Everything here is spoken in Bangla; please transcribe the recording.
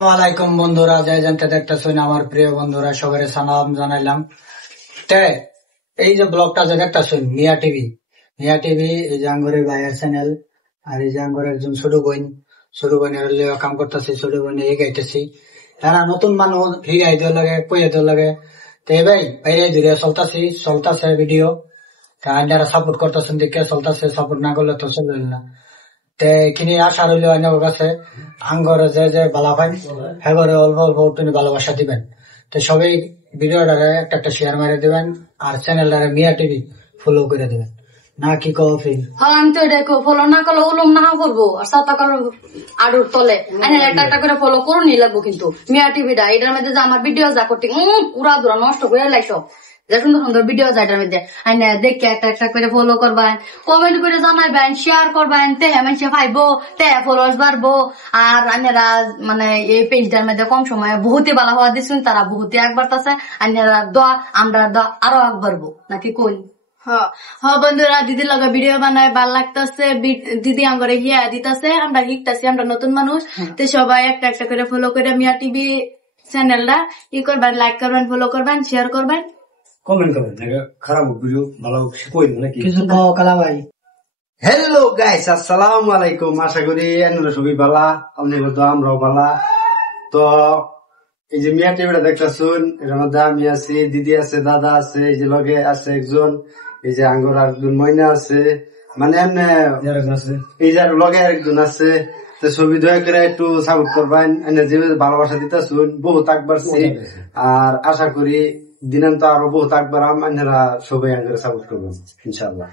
ওয়ালাইকুম বন্ধুরা, যাই জানতে দেখতেছেন আমার প্রিয় বন্ধুরা সবাই সালাম জানাইলাম। তে এই যে ব্লগটা যে দেখতেছেন মিয়া টিভি এই যে আঙ্গুরের ভাইয়ের চ্যানেল, আর এই যে আঙ্গুরের একজন ছোট বোনের কাম করতেছি, ছোট বোনে এগাইতেছি। এরা নতুন মানুষ হিগাই দেওয়া লাগে, কইয়া দেওয়া লাগে। তো ভাই বাইরে ধীরে চলতাছে ভিডিও, আপনারা সাপোর্ট করতেছেন দেখে চলতেছে, সাপোর্ট না করলে তো চলবে না। এখানে আশা রইল অনেক কাছে আঙ্গরে যে ভালো পান হেগরে অল্প অল্প তুমি ভালোবাসা দিবেন। তো সবাই ভিডিওটারে একটা শেয়ার মারে দিবেন, আর চ্যানেলটারে মিয়া টিভি ফলো করে দিবেন। না কি কফি আমি তো দেখো ফলো না করলে উলুম না করবো, আর সাতা করো আডুর তলে একটা করে ফলো করো নি লাগবো। কিন্তু মিয়া টিভিটা এটার মধ্যে যে আমার ভিডিও যা করতে উড়া দুরা নষ্ট করে লাইছো, যে সুন্দর সুন্দর ভিডিও যায় এটার মধ্যে দেখে একটা করে ফলো করবেন, কমেন্ট করে জানাবেন, শেয়ার করবেন, তে মানুষ পাইবো, তে ফলোয়ার্স বাড়বো। আর আইনারা মানে এই পেজটার মধ্যে কম সময়ে বহুতে ভালো হওয়া দিচ্ছেন, তারা বহুতে একবার আছে আইনারা দোয়া আমরা দোয়া আরো একবারবো নাকি কই। বন্ধুরা দিদির লগে ভিডিও বানায় ভাল লাগতেছে, দিদি আঙ্গরে হিয়া দিতেছে, আমরা শিখতেছি, আমরা নতুন মানুষ। তো সবাই একটা করে ফলো করে মিয়া টিভি চ্যানেলটা করবেন, লাইক করবেন, ফলো করবেন, শেয়ার করবেন, কমেন্ট করবেন। খারাপ ভিডিও ভালো কই নাকি কিছু কালা ভাই। হ্যালো গাইস, আসসালামু আলাইকুম। আশা করি আপনারা সবাই ভালো, আমরাও ভালো। তো এই যে মিয়া টিভিটা দেখতেছুন, এর মধ্যে আমি আছি, দিদি আছে, দাদা আছে, এই যে লগে আছে একজন, এই যে আঙ্গুর একজন, ময়না আছে, মানে এমনি এই যে লগে একজন আছে। তো ছবি দয়া করে একটু সাপোর্ট করবেন, যে ভালোবাসা দিতেছুন বহুত আকবারছি। আর আশা করি দিনান্ত আরো বহুত আকবার আপনারা সবাই সাপোর্ট করবেন ইনশাআল্লাহ।